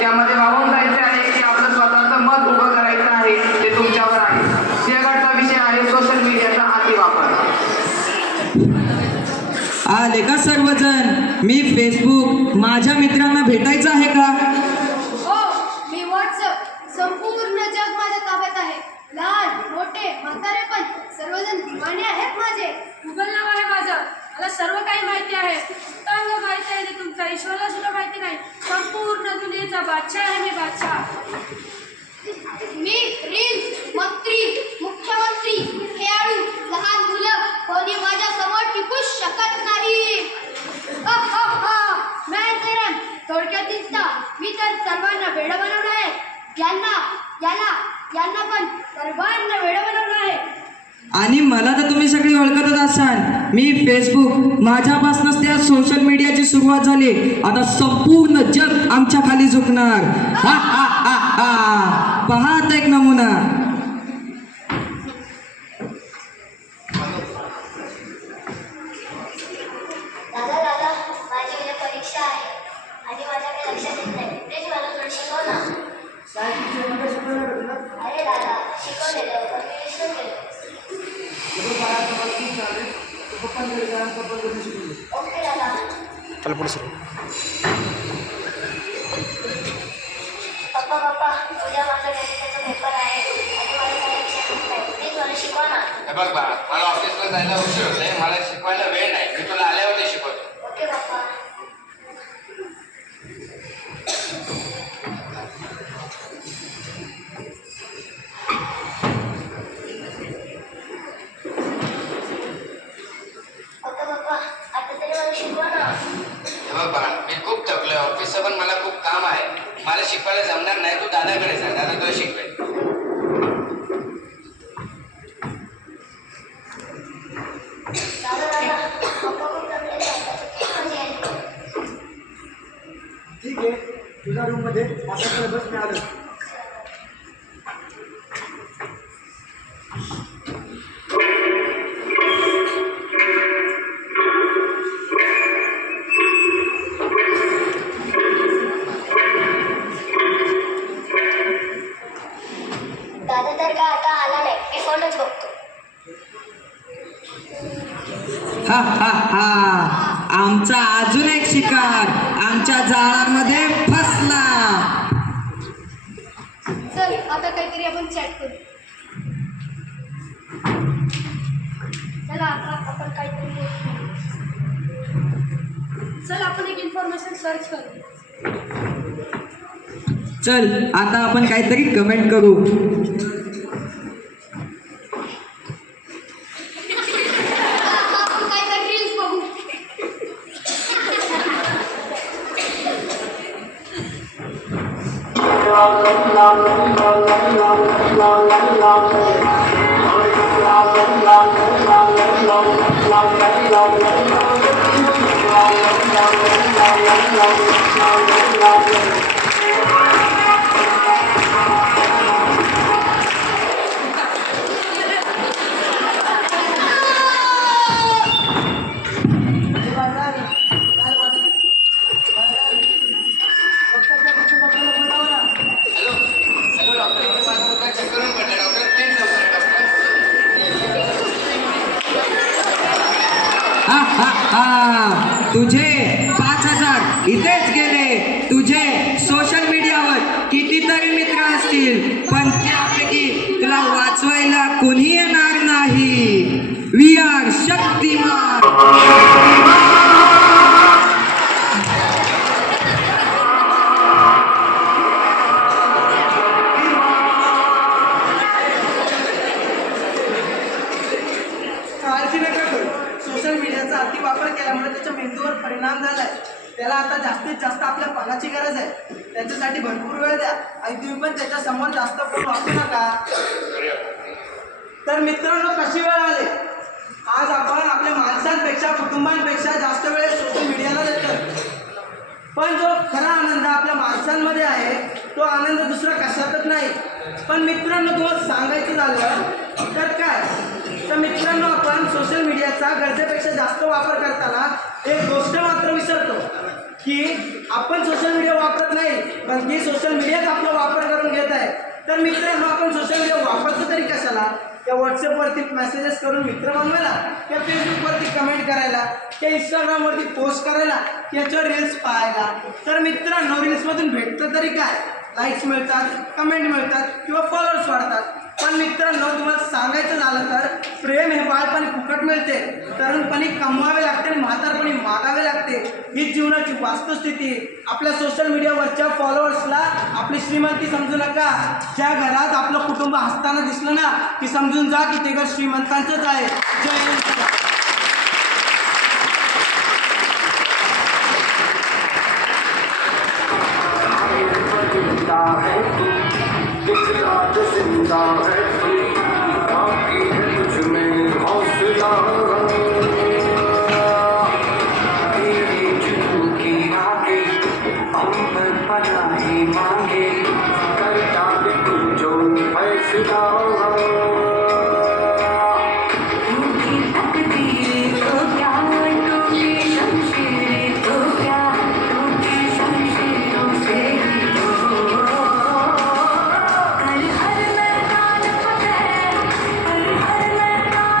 त्यामध्ये वाहून जायचे आहे की आपलं स्वतःचं मत उभं करायचं आहे ते तुमच्यावर आहे. शेवटचा विषय आहे सोशल मीडियाचा अतिवापर. आले का सर्वजण? मी फेसबुक माझ्या मित्रांना भेटायचं आहे का? हो, मी व्हॉट्सअप. संपूर्ण जग माझ्या ताब्यात आहे. लहान मोठे म्हातारे पण सर्वजण दिवाणे आहेत माझे. गुगल नाव आहे माझं. मला सर्व काही माहिती आहे. चांगलं माहिती आहे ते तुमचा ईश्वरला सुद्धा माहिती नाही. संपूर्ण दुनियेचा बादशाह आहे मी, बादशाह. मी रील्स, मंत्री, मुख्यमंत्री, खेळाडू, लहान मुलं कोणी माझ्या समोर टिकूच शकत नाही. मॅन थोडक्यात दिसता मी तर सर्वांना वेड बनवलं आहे. यांना पण सर्वांना वेड बनवलं आहे. आणि मला तर तुम्ही सगळी ओळखतच असाल. मी फेसबुक माझ्यापासूनच त्या सोशल मीडियाची सुरुवात झाली. आता संपूर्ण जग आमच्या खाली झुकणार. हा हा हा हा. पहा आता एक नमुना. दादा माझी उद्या परीक्षा आहे आणि माझ्या काही लक्षात येत नाही. प्लीज मला थोडं शिकव ना. अरे दादा शिकवलेलं पण मी विसरून गेलो. ओके दादा. पप्पा उद्या माझा गणिताचा पेपर आहे आणि मला काही लक्षात येत नाही. प्लीज मला शिकवा ना. हे बघ बाळा, मला ऑफिसला जायला उशीर होतोय. मला शिकवायला वेळ नाही. मी तुला आल्यावरती शिकवतो. ओके पप्पा. पप्पा आता तरी मला शिकवा ना. हे बघ बाळा, मी खूप थकलोय. ऑफिसचं पण मला खूप काम आहे. मला शिकवायला जमणार नाही. तू दादाकडे जा, दादा तुला शिकवेल. दादा पप्पा खूप जमलेले आहेत. माझी हेल्प कर. ठीक आहे, तुझ्या रूम मध्ये माझ्याकडे बस. मी आलो. दादा तर का आता आला नाही. मी फोनच बघतो. हा हा हा. आमचा अजून एक शिकार आमच्या जाळामध्ये फसला. चल आता काहीतरी आपण चॅट करू. चला आता आपण काहीतरी चल आपण एक इन्फॉर्मेशन सर्च करू. चल आता आपण काहीतरी कमेंट करू. आपण काहीतरी रील्स बघू. हॅलो, सगळं डॉक्टरच्या पासबुक काय चेक करून पडलं. डॉक्टर प्लीज लवकर डॉक्टर. हा हा हा. तुझे 5,000 इथेच गेले. तुझे सोशल मीडियावर कितीतरी मित्र असतील पण त्यापैकी तुला वाचवायला कोणी येणार नाही. We are Shaktimaan. काळजी नका करू. सोशल मीडियाचा अतिवापर केल्यामुळे त्याच्या मेंदूवर परिणाम झालाय. त्याला आता जास्तीत जास्त आपल्या पानाची गरज आहे. त्याच्यासाठी भरपूर वेळ द्या आणि तुम्ही पण त्याच्या समोर जास्त फोन वापरू नका. तर मित्रांनो, कशी वेळ आली. आज आपण आपल्या माणसांपेक्षा कुटुंबांपेक्षा जास्त वेळ सोशल मीडियाला देतो. पण जो खरा आनंद आपल्या माणसांमध्ये आहे तो आनंद दुसरा कशातच नाही. पण मित्रांनो, तुम्हाला सांगायचं झालं तर काय, तर मित्रांनो, आपण सोशल मीडियाचा गरजेपेक्षा जास्त वापर करताना एक गोष्ट मात्र विसरतो की आपण सोशल मीडिया वापरत नाही पण ती सोशल मीडियाच आपला वापर करून घेत आहे. तर मित्रांनो, आपण सोशल मीडिया वापरतो तरी कशाला? त्या व्हॉट्सअपवरती मेसेजेस करून मित्र बनवायला, त्या फेसबुकवरती कमेंट करायला, त्या इंस्टाग्रामवरती पोस्ट करायला, याच्यावर रील्स पाहायला. तर मित्रांनो, रील्समधून भेटतं तरी काय? लाईक्स मिळतात, कमेंट मिळतात किंवा फॉलोअर्स वाढतात. पण मित्रांनो, तुम्हाला सांगायचं झालं तर प्रेम हे बाळपणी फुकट मिळते, तरुणपणी कमवावे लागते आणि म्हातारपणी मागावे लागते. ही जीवनाची वास्तुस्थिती. आपल्या सोशल मीडियावरच्या फॉलोअर्सला आपली श्रीमंती समजू नका. ज्या घरात आपलं कुटुंब हसताना दिसलं ना, की समजून जा की ते घर श्रीमंतांचंच आहे. जय हिंद. जिंदा है तू, बाकी है तुझ में हौसला, तेरी जिंदगी आगे हम पर पनाही मांगे, करता भी तू जो फैसला.